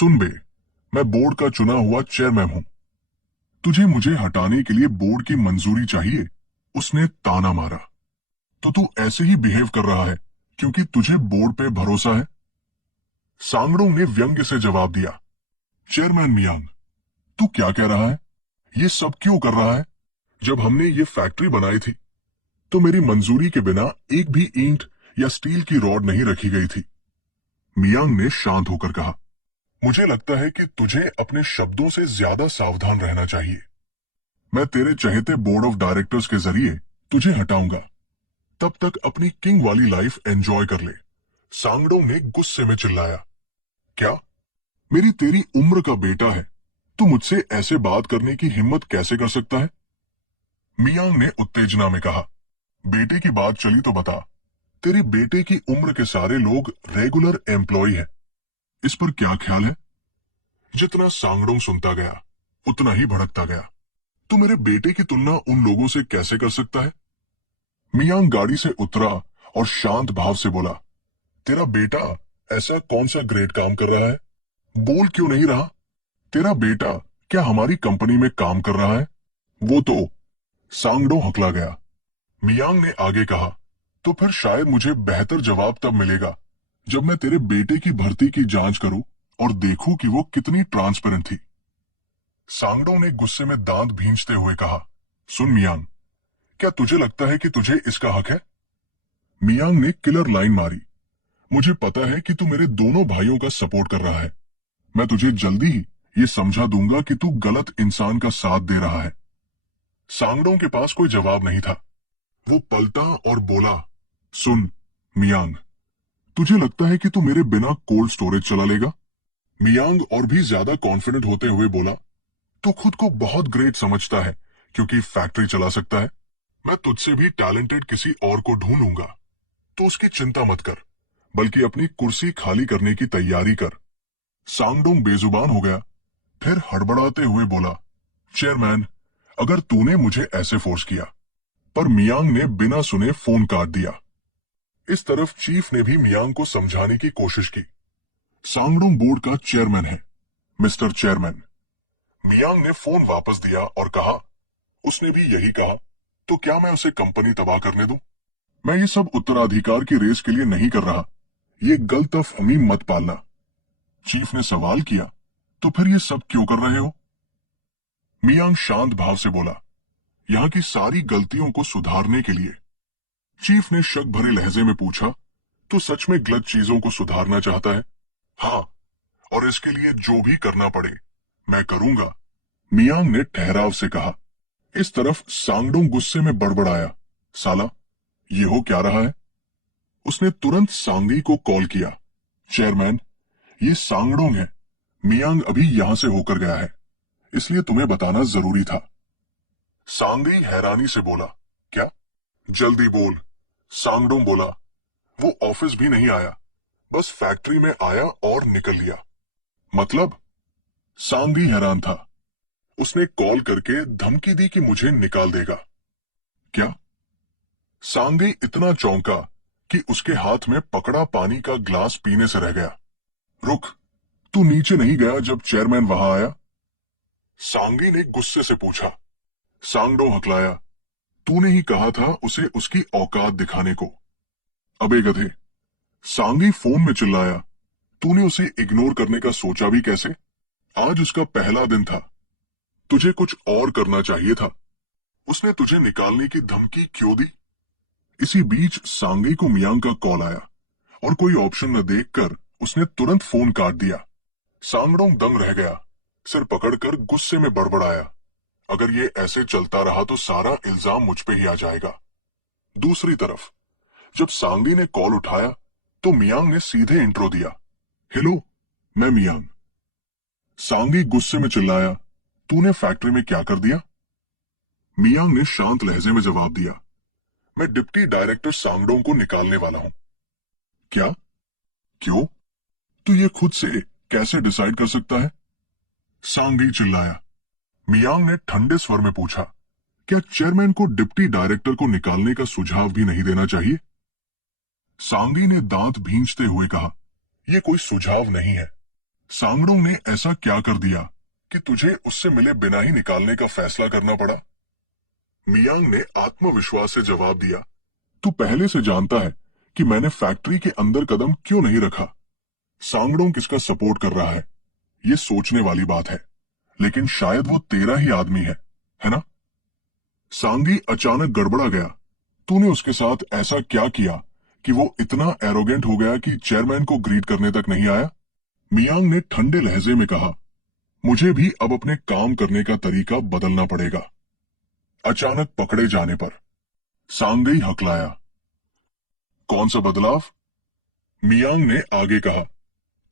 सुन बे, मैं बोर्ड का चुना हुआ चेयरमैन हूं। तुझे मुझे हटाने के लिए बोर्ड की मंजूरी चाहिए। उसने ताना मारा। तो तू ऐसे ही बिहेव कर रहा है क्योंकि तुझे बोर्ड पे भरोसा है? सांगड़ों ने व्यंग्य से जवाब दिया। चेयरमैन मियांग, तू क्या कह रहा है? ये सब क्यों कर रहा है? जब हमने ये फैक्ट्री बनाई थी तो मेरी मंजूरी के बिना एक भी ईंट या स्टील की रॉड नहीं रखी गई थी। मियांग ने शांत होकर कहा, मुझे लगता है कि तुझे अपने शब्दों से ज्यादा सावधान रहना चाहिए। मैं तेरे चहेते बोर्ड ऑफ डायरेक्टर्स के जरिए तुझे हटाऊंगा। तब तक अपनी किंग वाली लाइफ एंजॉय कर ले। सांगड़ों ने गुस्से में चिल्लाया। क्या? मेरी तेरी उम्र का बेटा है, तू मुझसे ऐसे बात करने की हिम्मत कैसे कर सकता है? मियांग ने उत्तेजना में कहा, बेटे की बात चली तो बता। तेरे बेटे की उम्र के सारे लोग रेगुलर एम्प्लॉय हैं। इस पर क्या ख्याल है? जितना सांगड़ों सुनता गया उतना ही भड़कता गया। तू मेरे बेटे की तुलना उन लोगों से कैसे कर सकता है? मियांग गाड़ी से उतरा और शांत भाव से बोला, तेरा बेटा ऐसा कौन सा ग्रेट काम कर रहा है? बोल क्यों नहीं रहा? तेरा बेटा क्या हमारी कंपनी में काम कर रहा है? वो तो। सांगडो हकला गया। मियांग ने आगे कहा, तो फिर शायद मुझे बेहतर जवाब तब मिलेगा जब मैं तेरे बेटे की भर्ती की जांच करूं और देखूं कि वो कितनी ट्रांसपेरेंट थी। सांगडो ने गुस्से में दांत भींचते हुए कहा, सुन मियांग, क्या तुझे लगता है कि तुझे इसका हक है? मियांग ने किलर लाइन मारी, मुझे पता है कि तू मेरे दोनों भाइयों का सपोर्ट कर रहा है। मैं तुझे जल्दी ही ये समझा दूंगा कि तू गलत इंसान का साथ दे रहा है। सांगडों के पास कोई जवाब नहीं था। वो पलटा और बोला, सुन मियांग, तुझे लगता है कि तू मेरे बिना कोल्ड स्टोरेज चला लेगा? मियांग और भी ज्यादा कॉन्फिडेंट होते हुए बोला, तू खुद को बहुत ग्रेट समझता है क्योंकि फैक्ट्री चला सकता है। मैं तुझसे भी टैलेंटेड किसी और को ढूंढूंगा। तो उसकी चिंता मत कर, बल्कि अपनी कुर्सी खाली करने की तैयारी कर। सांगडोंग बेजुबान हो गया, फिर हड़बड़ाते हुए बोला, चेयरमैन, अगर तूने मुझे ऐसे फोर्स किया। पर मियांग ने बिना सुने फोन काट दिया। इस तरफ चीफ ने भी मियांग को समझाने की कोशिश की। सांगडोंग बोर्ड का चेयरमैन है, मिस्टर चेयरमैन। मियांग ने फोन वापस दिया और कहा, उसने भी यही कहा, तो क्या मैं उसे कंपनी तबाह करने दूं? मैं ये सब उत्तराधिकार की रेस के लिए नहीं कर रहा। ये गलतफहमी मत पालना। चीफ ने सवाल किया, तो फिर ये सब क्यों कर रहे हो? मियांग शांत भाव से बोला, यहाँ की सारी गलतियों को सुधारने के लिए। चीफ ने शक भरे लहजे में पूछा, तू सच में गलत चीजों को सुधारना चाहता है? हाँ, और इसके लिए जो भी करना पड़े मैं करूंगा, मियांग ने ठहराव से कहा। इस तरफ सांगडोंग गुस्से में बड़बड़ाया, साला ये हो क्या रहा है? उसने तुरंत सांगी को कॉल किया, चेयरमैन, ये सांगडोंग है। मियांग अभी यहां से होकर गया है, इसलिए तुम्हें बताना जरूरी था। सांगी हैरानी से बोला, क्या? जल्दी बोल। सांगडोंग बोला, वो ऑफिस भी नहीं आया, बस फैक्ट्री में आया और निकल लिया। मतलब? सांगी हैरान था। उसने कॉल करके धमकी दी कि मुझे निकाल देगा। क्या? सांगी इतना चौंका कि उसके हाथ में पकड़ा पानी का ग्लास पीने से रह गया। रुक, तू नीचे नहीं गया जब चेयरमैन वहां आया? सांगी ने गुस्से से पूछा। सांगडो हकलाया, तूने ही कहा था उसे उसकी औकात दिखाने को। अबे गधे, सांगी फोन में चिल्लाया, तूने उसे इग्नोर करने का सोचा भी कैसे? आज उसका पहला दिन था, तुझे कुछ और करना चाहिए था। उसने तुझे निकालने की धमकी क्यों दी? इसी बीच सांगी को मियांग का कॉल आया और कोई ऑप्शन न देखकर उसने तुरंत फोन काट दिया। सांगडोंग दंग रह गया, सिर पकड़कर गुस्से में बड़बड़ाया, अगर ये ऐसे चलता रहा तो सारा इल्जाम मुझ पे ही आ जाएगा। दूसरी तरफ जब सांगी ने कॉल उठाया तो मियांग ने सीधे इंट्रो दिया, हेलो, मैं मियांग। सांगी गुस्से में चिल्लाया, तूने फैक्ट्री में क्या कर दिया? मियांग ने शांत लहजे में जवाब दिया, मैं डिप्टी डायरेक्टर सांगडोंग को निकालने वाला हूं। क्या? क्यों? तू ये खुद से कैसे डिसाइड कर सकता है? सांगी चिल्लाया। मियांग ने ठंडे स्वर में पूछा, क्या चेयरमैन को डिप्टी डायरेक्टर को निकालने का सुझाव भी नहीं देना चाहिए? सांगी ने दांत भींचते हुए कहा, यह कोई सुझाव नहीं है, सांगडोंग ने ऐसा क्या कर दिया कि तुझे उससे मिले बिना ही निकालने का फैसला करना पड़ा? मियांग ने आत्मविश्वास से जवाब दिया, तू पहले से जानता है कि मैंने फैक्ट्री के अंदर कदम क्यों नहीं रखा। सांगडोंग किसका सपोर्ट कर रहा है, ये सोचने वाली बात है, लेकिन शायद वो तेरा ही आदमी है ना? सांगी अचानक गड़बड़ा गया। तूने उसके साथ ऐसा क्या किया कि वो इतना एरोगेंट हो गया कि चेयरमैन को ग्रीट करने तक नहीं आया? मियांग ने ठंडे लहजे में कहा, मुझे भी अब अपने काम करने का तरीका बदलना पड़ेगा। अचानक पकड़े जाने पर सांगई हकलाया, कौन सा बदलाव? मियांग ने आगे कहा,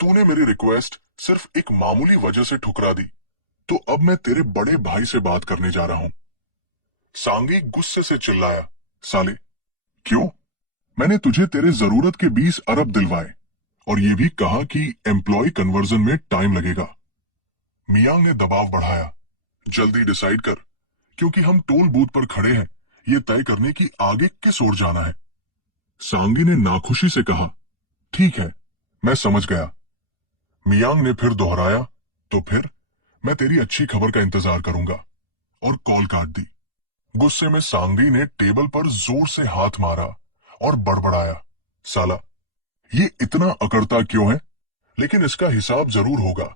तूने मेरी रिक्वेस्ट सिर्फ एक मामूली वजह से ठुकरा दी, तो अब मैं तेरे बड़े भाई से बात करने जा रहा हूं। सांगी गुस्से से चिल्लाया, साले, क्यों? मैंने तुझे तेरे जरूरत के 20 अरब दिलवाए और यह भी कहा कि एम्प्लॉय कन्वर्जन में टाइम लगेगा। मियांग ने दबाव बढ़ाया, जल्दी डिसाइड कर, क्योंकि हम टोल बूथ पर खड़े हैं ये तय करने की आगे किस ओर जाना है। सांगी ने नाखुशी से कहा, ठीक है, मैं समझ गया। मियांग ने फिर दोहराया, तो फिर मैं तेरी अच्छी खबर का इंतजार करूंगा, और कॉल काट दी। गुस्से में सांगी ने टेबल पर जोर से हाथ मारा और बड़बड़ाया, साला, ये इतना अकड़ता क्यों है? लेकिन इसका हिसाब जरूर होगा।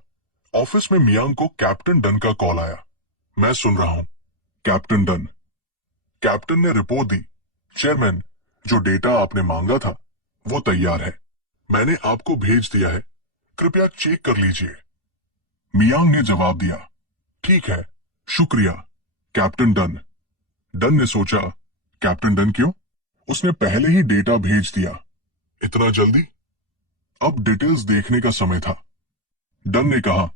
ऑफिस में मियांग को कैप्टन डन का कॉल आया। मैं सुन रहा हूं। Captain done. कैप्टन ने रिपोर्ट दी, चेयरमैन, जो डेटा आपने मांगा था वो तैयार है, मैंने आपको भेज दिया है, कृपया चेक कर लीजिए। मियांग ने जवाब दिया, ठीक है, शुक्रिया कैप्टन डन। डन ने सोचा, कैप्टन डन क्यों? उसने पहले ही डेटा भेज दिया, इतना जल्दी? अब डिटेल्स देखने का समय था। डन ने कहा,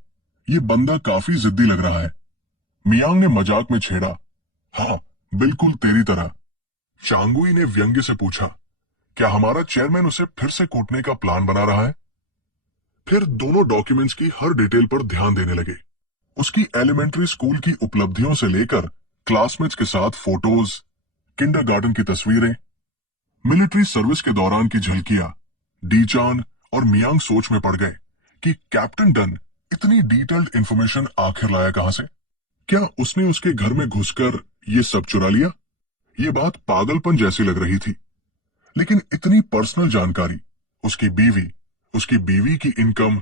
यह बंदा काफी जिद्दी लग रहा है। मियांग ने मजाक में छेड़ा, हाँ, बिल्कुल तेरी तरह। चांगुई ने व्यंग्य से पूछा, क्या हमारा चेयरमैन उसे फिर से कूटने का प्लान बना रहा है? फिर दोनों डॉक्यूमेंट्स की हर डिटेल पर ध्यान देने लगे। उसकी एलिमेंट्री स्कूल की उपलब्धियों से लेकर क्लासमेट्स के साथ फोटोज, किंडरगार्टन की तस्वीरें, मिलिट्री सर्विस के दौरान की झलकियां। डीचान और मियांग सोच में पड़ गए कि कैप्टन डन इतनी डिटेल्ड इंफॉर्मेशन आखिर लाया कहां से? क्या उसने उसके घर में घुसकर ये सब चुरा लिया? ये बात पागलपन जैसी लग रही थी, लेकिन इतनी पर्सनल जानकारी, उसकी बीवी की इनकम,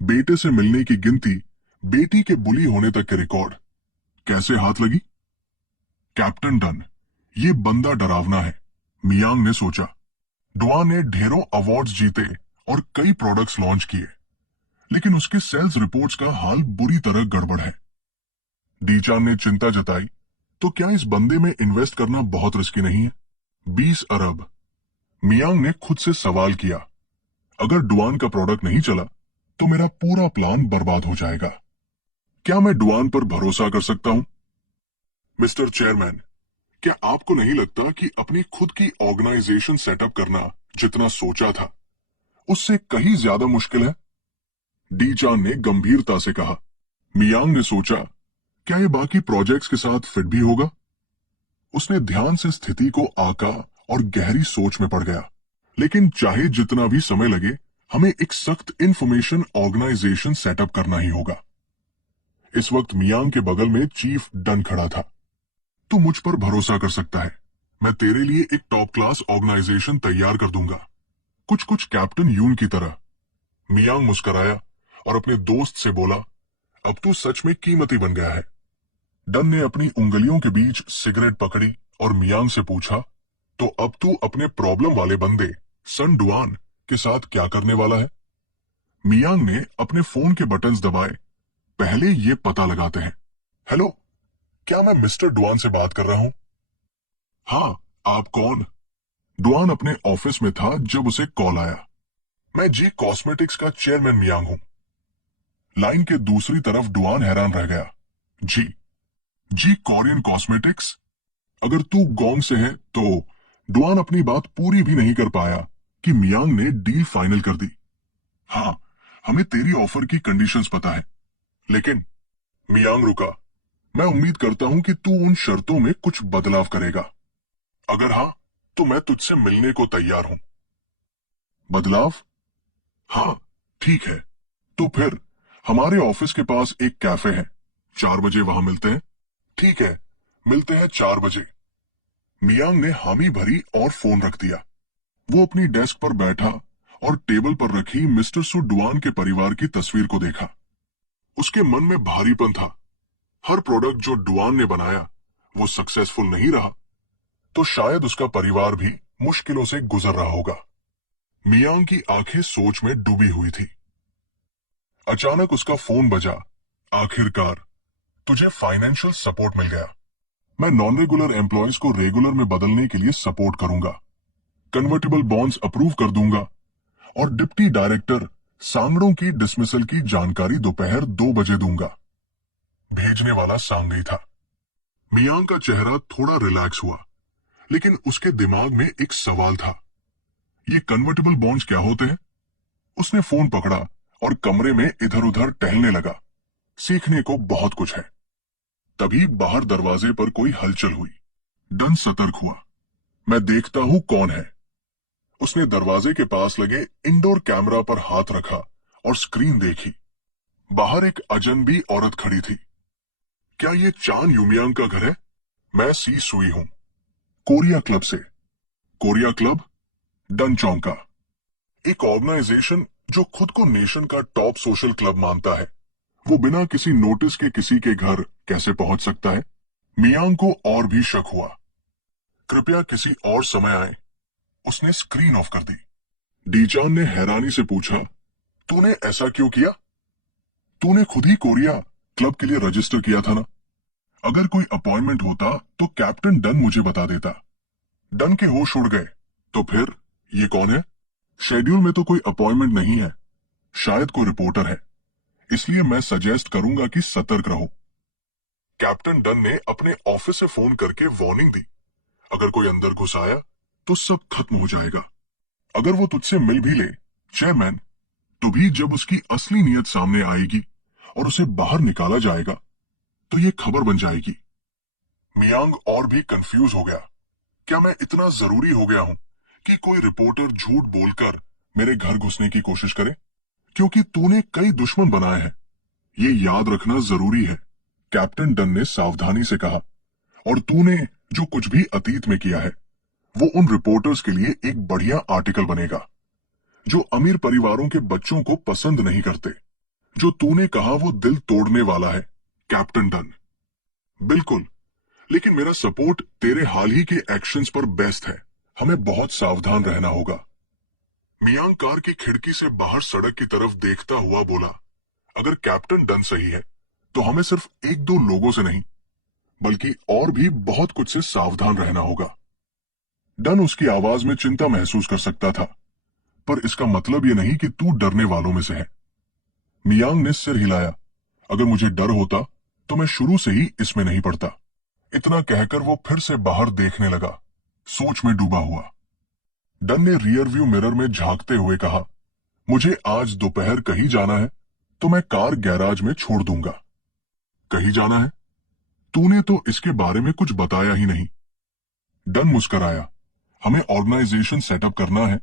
बेटे से मिलने की गिनती, बेटी के बुली होने तक के रिकॉर्ड, कैसे हाथ लगी? कैप्टन डन, ये बंदा डरावना है, मियांग ने सोचा। डुआ ने ढेरों अवार्ड्स जीते और कई प्रोडक्ट्स लॉन्च किए, लेकिन उसके सेल्स रिपोर्ट्स का हाल बुरी तरह गड़बड़ है। डीचान ने चिंता जताई, तो क्या इस बंदे में इन्वेस्ट करना बहुत रिस्की नहीं है? 20 अरब। मियांग ने खुद से सवाल किया, अगर डुआन का प्रोडक्ट नहीं चला तो मेरा पूरा प्लान बर्बाद हो जाएगा। क्या मैं डुआन पर भरोसा कर सकता हूं? मिस्टर चेयरमैन, क्या आपको नहीं लगता कि अपनी खुद की ऑर्गेनाइजेशन सेटअप करना जितना सोचा था उससे कहीं ज्यादा मुश्किल है? डीचान ने गंभीरता से कहा। मियांग ने सोचा, क्या ये बाकी प्रोजेक्ट्स के साथ फिट भी होगा? उसने ध्यान से स्थिति को आका और गहरी सोच में पड़ गया। लेकिन चाहे जितना भी समय लगे, हमें एक सख्त इंफॉर्मेशन ऑर्गेनाइजेशन सेटअप करना ही होगा। इस वक्त मियांग के बगल में चीफ डन खड़ा था। तू मुझ पर भरोसा कर सकता है, मैं तेरे लिए एक टॉप क्लास ऑर्गेनाइजेशन तैयार कर दूंगा, कुछ कुछ कैप्टन यून की तरह। मियांग मुस्कुराया और अपने दोस्त से बोला, अब तू सच में कीमती बन गया है। डन ने अपनी उंगलियों के बीच सिगरेट पकड़ी और मियांग से पूछा, तो अब तू अपने प्रॉब्लम वाले बंदे सन डुआन के साथ क्या करने वाला है? मियांग ने अपने फोन के बटन्स दबाए, पहले ये पता लगाते हैं। हेलो, क्या मैं मिस्टर डुआन से बात कर रहा हूं? हाँ, आप कौन? डुआन अपने ऑफिस में था जब उसे कॉल आया। मैं जी कॉस्मेटिक्स का चेयरमैन मियांग हूं। लाइन के दूसरी तरफ डुआन हैरान रह गया। जी कोरियन कॉस्मेटिक्स? अगर तू गोंग से है तो डुआन अपनी बात पूरी भी नहीं कर पाया कि मियांग ने डील फाइनल कर दी। हाँ, हमें तेरी ऑफर की कंडीशंस पता है, लेकिन मियांग रुका। मैं उम्मीद करता हूं कि तू उन शर्तों में कुछ बदलाव करेगा। अगर हाँ, तो मैं तुझसे मिलने को तैयार हूं। बदलाव? हाँ, ठीक है, तो फिर हमारे ऑफिस के पास एक कैफे है, 4 बजे वहां मिलते हैं। ठीक है, मिलते हैं 4 बजे। मियांग ने हामी भरी और फोन रख दिया। वो अपनी डेस्क पर बैठा और टेबल पर रखी मिस्टर सु डुआन के परिवार की तस्वीर को देखा। उसके मन में भारीपन था। हर प्रोडक्ट जो डुआन ने बनाया वो सक्सेसफुल नहीं रहा, तो शायद उसका परिवार भी मुश्किलों से गुजर रहा होगा। मियांग की आंखें सोच में डूबी हुई थी। अचानक उसका फोन बजा। आखिरकार तुझे फाइनेंशियल सपोर्ट मिल गया। मैं नॉन रेगुलर एम्प्लॉयज को रेगुलर में बदलने के लिए सपोर्ट करूंगा, कन्वर्टेबल बॉन्ड्स अप्रूव कर दूंगा और डिप्टी डायरेक्टर सांगड़ों की डिसमिसल की जानकारी दोपहर 2 बजे दूंगा। भेजने वाला सांगई था। मियांग का चेहरा थोड़ा रिलैक्स हुआ, लेकिन उसके दिमाग में एक सवाल था। ये कन्वर्टेबल बॉन्ड्स क्या होते हैं? उसने फोन पकड़ा और कमरे में इधर उधर टहलने लगा। सीखने को बहुत कुछ है। तभी बाहर दरवाजे पर कोई हलचल हुई। डन सतर्क हुआ। मैं देखता हूं कौन है। उसने दरवाजे के पास लगे इंडोर कैमरा पर हाथ रखा और स्क्रीन देखी। बाहर एक अजनबी औरत खड़ी थी। क्या ये चान यूमियांग का घर है? मैं सी सुई हूं, कोरिया क्लब से। कोरिया क्लब डन चौंका। एक ऑर्गेनाइजेशन जो खुद को नेशन का टॉप सोशल क्लब मानता है, वो बिना किसी नोटिस के किसी के घर कैसे पहुंच सकता है? मियांग को और भी शक हुआ। कृपया किसी और समय आए। उसने स्क्रीन ऑफ कर दी। डीचान ने हैरानी से पूछा, तूने ऐसा क्यों किया? तूने खुद ही कोरिया क्लब के लिए रजिस्टर किया था ना? अगर कोई अपॉइंटमेंट होता तो कैप्टन डन मुझे बता देता। डन के होश उड़ गए। तो फिर ये कौन है? शेड्यूल में तो कोई अपॉइंटमेंट नहीं है, शायद कोई रिपोर्टर है, इसलिए मैं सजेस्ट करूंगा कि सतर्क रहो। कैप्टन डन ने अपने ऑफिस से फोन करके वार्निंग दी, अगर कोई अंदर घुस आया तो सब खत्म हो जाएगा। अगर वो तुझसे मिल भी ले, चेयरमैन, तो भी जब उसकी असली नीयत सामने आएगी और उसे बाहर निकाला जाएगा तो ये खबर बन जाएगी। मियांग और भी कंफ्यूज हो गया। क्या मैं इतना जरूरी हो गया हूं कि कोई रिपोर्टर झूठ बोलकर मेरे घर घुसने की कोशिश करे? क्योंकि तूने कई दुश्मन बनाए हैं, ये याद रखना जरूरी है, कैप्टन डन ने सावधानी से कहा। और तूने जो कुछ भी अतीत में किया है वो उन रिपोर्टर्स के लिए एक बढ़िया आर्टिकल बनेगा, जो अमीर परिवारों के बच्चों को पसंद नहीं करते। जो तूने कहा वो दिल तोड़ने वाला है, कैप्टन डन। बिल्कुल, लेकिन मेरा सपोर्ट तेरे हाल ही के एक्शंस पर बेस्ड है। हमें बहुत सावधान रहना होगा। मियांग कार की खिड़की से बाहर सड़क की तरफ देखता हुआ बोला, अगर कैप्टन डन सही है तो हमें सिर्फ 1-2 लोगों से नहीं बल्कि और भी बहुत कुछ से सावधान रहना होगा। डन उसकी आवाज में चिंता महसूस कर सकता था, पर इसका मतलब यह नहीं कि तू डरने वालों में से है। मियांग ने सिर हिलाया। अगर मुझे डर होता तो मैं शुरू से ही इसमें नहीं पड़ता। इतना कहकर वो फिर से बाहर देखने लगा, सोच में डूबा हुआ। डन ने रियर व्यू मिरर में झांकते हुए कहा, मुझे आज दोपहर कहीं जाना है तो मैं कार गैराज में छोड़ दूंगा। कहीं जाना है? तूने तो इसके बारे में कुछ बताया ही नहीं। डन मुस्कराया। हमें ऑर्गेनाइजेशन सेटअप करना है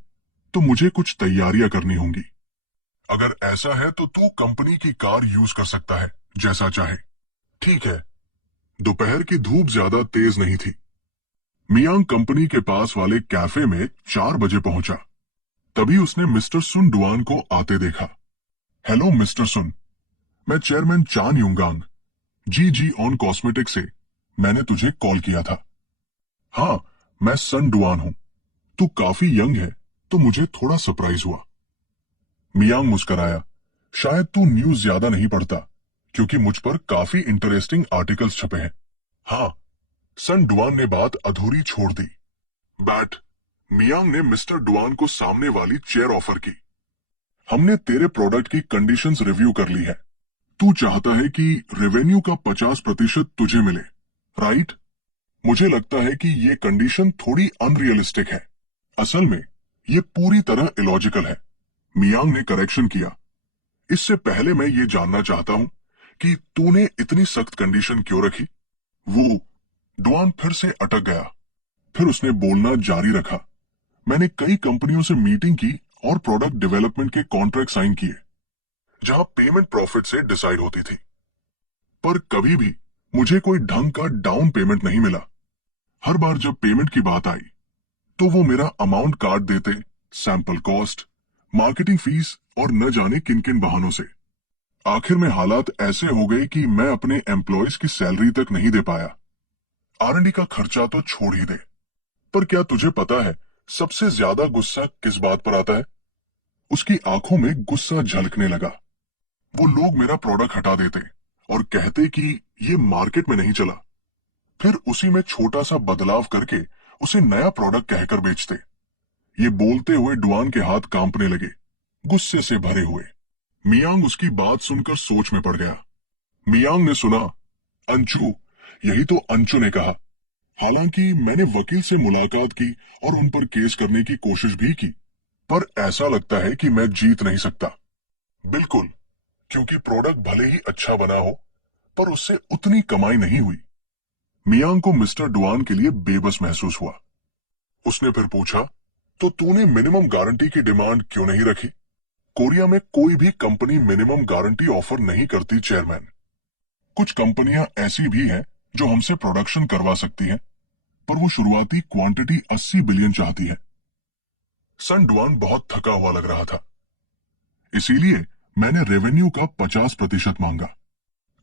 तो मुझे कुछ तैयारियां करनी होंगी। अगर ऐसा है तो तू कंपनी की कार यूज कर सकता है, जैसा चाहे। ठीक है। दोपहर की धूप ज्यादा तेज नहीं थी। मियांग कंपनी के पास वाले कैफे में 4 बजे पहुंचा। तभी उसने मिस्टर सुन डुआन को आते देखा। हेलो मिस्टर सुन, मैं chairman Chan Yungang, G on cosmetic से मैंने तुझे कॉल किया था। हाँ, मैं सन डुआन हूं। तू काफी यंग है तो मुझे थोड़ा सरप्राइज हुआ। मियांग मुस्कराया। शायद तू न्यूज ज्यादा नहीं पढ़ता, क्योंकि मुझ पर काफी इंटरेस्टिंग आर्टिकल्स छपे हैं। हाँ, सन डुआन ने बात अधूरी छोड़ दी। बैठ। मियांग ने मिस्टर डुआन को सामने वाली चेयर ऑफर की। हमने तेरे प्रोडक्ट की कंडीशंस रिव्यू कर ली है। तू चाहता है कि रेवेन्यू का 50% तुझे मिले, राइट? मुझे लगता है कि ये कंडीशन थोड़ी अनरियलिस्टिक है। असल में ये पूरी तरह इलॉजिकल है। मियांग ने करेक्शन किया। इससे पहले मैं ये जानना चाहता हूं कि तूने इतनी सख्त कंडीशन क्यों रखी? वो डुआन फिर से अटक गया। फिर उसने बोलना जारी रखा। मैंने कई कंपनियों से मीटिंग की और प्रोडक्ट डेवलपमेंट के कॉन्ट्रैक्ट साइन किए, जहां पेमेंट प्रॉफिट से डिसाइड होती थी। पर कभी भी मुझे कोई ढंग का डाउन पेमेंट नहीं मिला। हर बार जब पेमेंट की बात आई तो वो मेरा अमाउंट काट देते, सैंपल कॉस्ट, मार्केटिंग फीस और न जाने किन किन बहानों से। आखिर में हालात ऐसे हो गए कि मैं अपने एम्प्लॉयज की सैलरी तक नहीं दे पाया। आर&डी का खर्चा तो छोड़ ही दे। पर क्या तुझे पता है सबसे ज्यादा गुस्सा किस बात पर आता है? उसकी आंखों में गुस्सा झलकने लगा। वो लोग मेरा प्रोडक्ट हटा देते और कहते कि ये मार्केट में नहीं चला, फिर उसी में छोटा सा बदलाव करके उसे नया प्रोडक्ट कहकर बेचते। ये बोलते हुए डुआन के हाथ कांपने लगे, गुस्से से भरे हुए। मियांग उसकी बात सुनकर सोच में पड़ गया। मियांग ने सुना, अंचू, यही तो अंचू ने कहा। हालांकि मैंने वकील से मुलाकात की और उन पर केस करने की कोशिश भी की, पर ऐसा लगता है कि मैं जीत नहीं सकता। बिल्कुल, क्योंकि प्रोडक्ट भले ही अच्छा बना हो, पर उससे उतनी कमाई नहीं हुई। मियांग को मिस्टर डुआन के लिए बेबस महसूस हुआ। उसने फिर पूछा, तो तूने मिनिमम गारंटी की डिमांड क्यों नहीं रखी? कोरिया में कोई भी कंपनी मिनिमम गारंटी ऑफर नहीं करती चेयरमैन। कुछ कंपनियां ऐसी भी हैं जो हमसे प्रोडक्शन करवा सकती हैं, पर वो शुरुआती क्वांटिटी 80 बिलियन चाहती है। सन डुआन बहुत थका हुआ लग रहा था, इसीलिए मैंने रेवेन्यू का 50% मांगा।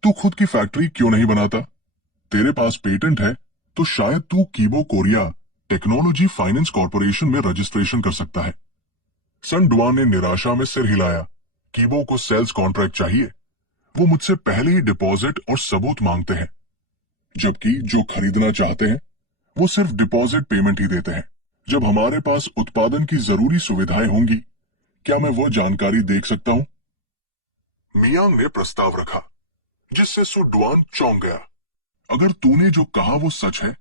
तू खुद की फैक्ट्री क्यों नहीं बनाता? तेरे पास पेटेंट है तो शायद तू कीबो कोरिया टेक्नोलॉजी फाइनेंस कॉर्पोरेशन में रजिस्ट्रेशन कर सकता है। सन डुआन ने निराशा में सिर हिलाया। कीबो को सेल्स कॉन्ट्रैक्ट चाहिए। वो मुझसे पहले ही डिपॉजिट और सबूत मांगते हैं, जबकि जो खरीदना चाहते हैं वो सिर्फ डिपॉजिट पेमेंट ही देते हैं। जब हमारे पास उत्पादन की जरूरी सुविधाएं होंगी, क्या मैं वो जानकारी देख सकता हूं? मियांग ने प्रस्ताव रखा, जिससे सु डुआन चौंक गया। अगर तूने जो कहा वो सच है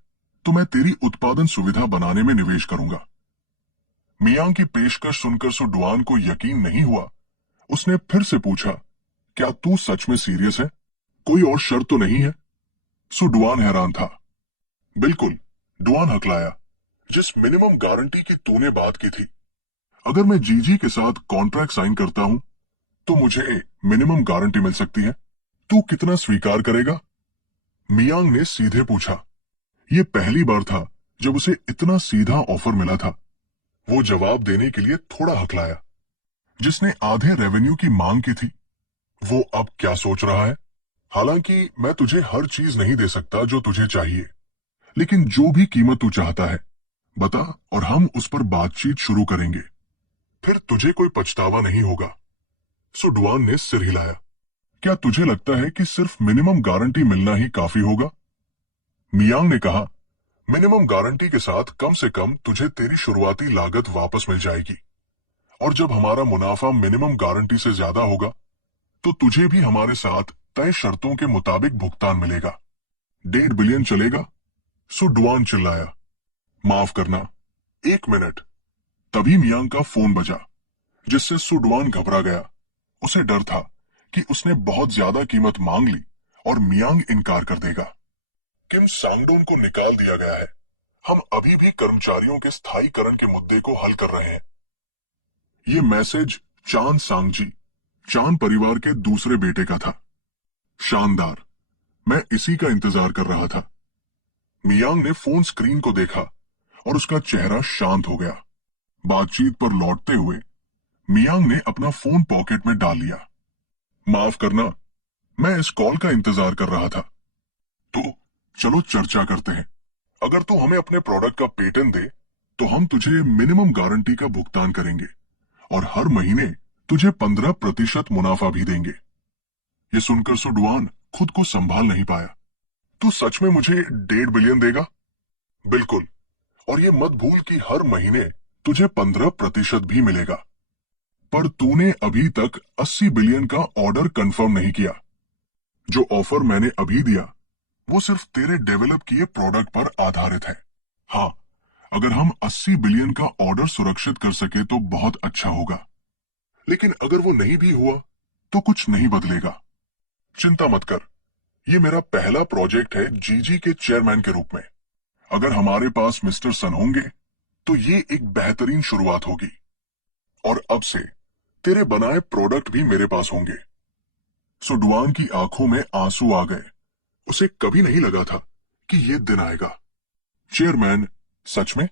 तो मैं तेरी उत्पादन सुविधा बनाने में निवेश करूंगा। मियांग की पेशकश सुनकर सु डुआन को यकीन नहीं हुआ। उसने फिर से पूछा, क्या तू सच में सीरियस है? कोई और शर्त तो नहीं है? सु डुआन हैरान था। बिल्कुल, डुआन हकलाया, जिस मिनिमम गारंटी की तूने बात की थी। अगर मैं जीजी के साथ कॉन्ट्रैक्ट साइन करता हूं तो मुझे मिनिमम गारंटी मिल सकती है। तू कितना स्वीकार करेगा? मियांग ने सीधे पूछा। यह पहली बार था जब उसे इतना सीधा ऑफर मिला था। वो जवाब देने के लिए थोड़ा हकलाया। जिसने आधे रेवेन्यू की मांग की थी, वो अब क्या सोच रहा है? हालांकि मैं तुझे हर चीज नहीं दे सकता जो तुझे चाहिए, लेकिन जो भी कीमत तू चाहता है बता और हम उस पर बातचीत शुरू करेंगे। फिर तुझे कोई पछतावा नहीं होगा। सो डुआन ने सिर हिलाया। क्या तुझे लगता है कि सिर्फ मिनिमम गारंटी मिलना ही काफी होगा? मियांग ने कहा, मिनिमम गारंटी के साथ कम से कम तुझे तेरी शुरुआती लागत वापस मिल जाएगी, और जब हमारा मुनाफा मिनिमम गारंटी से ज्यादा होगा तो तुझे भी हमारे साथ तय शर्तों के मुताबिक भुगतान मिलेगा। 1.5 बिलियन चलेगा? सो डुआन चिल्लाया। माफ करना, 1 मिनट। तभी मियांग का फोन बजा, जिससे सु डुआन घबरा गया। उसे डर था कि उसने बहुत ज्यादा कीमत मांग ली और मियांग इनकार कर देगा। किम सांगडोन को निकाल दिया गया है। हम अभी भी कर्मचारियों के स्थायीकरण के मुद्दे को हल कर रहे हैं। ये मैसेज चान सांगजी, चान परिवार के दूसरे बेटे का था। शानदार, मैं इसी का इंतजार कर रहा था। मियांग ने फोन स्क्रीन को देखा और उसका चेहरा शांत हो गया। बातचीत पर लौटते हुए मियांग ने अपना फोन पॉकेट में डाल लिया। माफ करना, मैं इस कॉल का इंतजार कर रहा था। तो चलो चर्चा करते हैं। अगर तू हमें अपने प्रोडक्ट का पेटेंट दे तो हम तुझे मिनिमम गारंटी का भुगतान करेंगे और हर महीने तुझे 15% मुनाफा भी देंगे। ये सुनकर सु डुआन खुद को संभाल नहीं पाया। तू सच में मुझे 1.5 बिलियन देगा? बिल्कुल, और ये मत भूल कि हर महीने तुझे 15% भी मिलेगा। पर तूने अभी तक 80 बिलियन का ऑर्डर कंफर्म नहीं किया। जो ऑफर मैंने अभी दिया वो सिर्फ तेरे डेवलप किए प्रोडक्ट पर आधारित है। हाँ, अगर हम 80 बिलियन का ऑर्डर सुरक्षित कर सके तो बहुत अच्छा होगा, लेकिन अगर वो नहीं भी हुआ तो कुछ नहीं बदलेगा। चिंता मत कर, ये मेरा पहला प्रोजेक्ट है जीजी के चेयरमैन के रूप में। अगर हमारे पास मिस्टर सन होंगे तो ये एक बेहतरीन शुरुआत होगी, और अब से तेरे बनाए प्रोडक्ट भी मेरे पास होंगे। सुडवान की आंखों में आंसू आ गए। उसे कभी नहीं लगा था कि ये दिन आएगा। चेयरमैन, सच में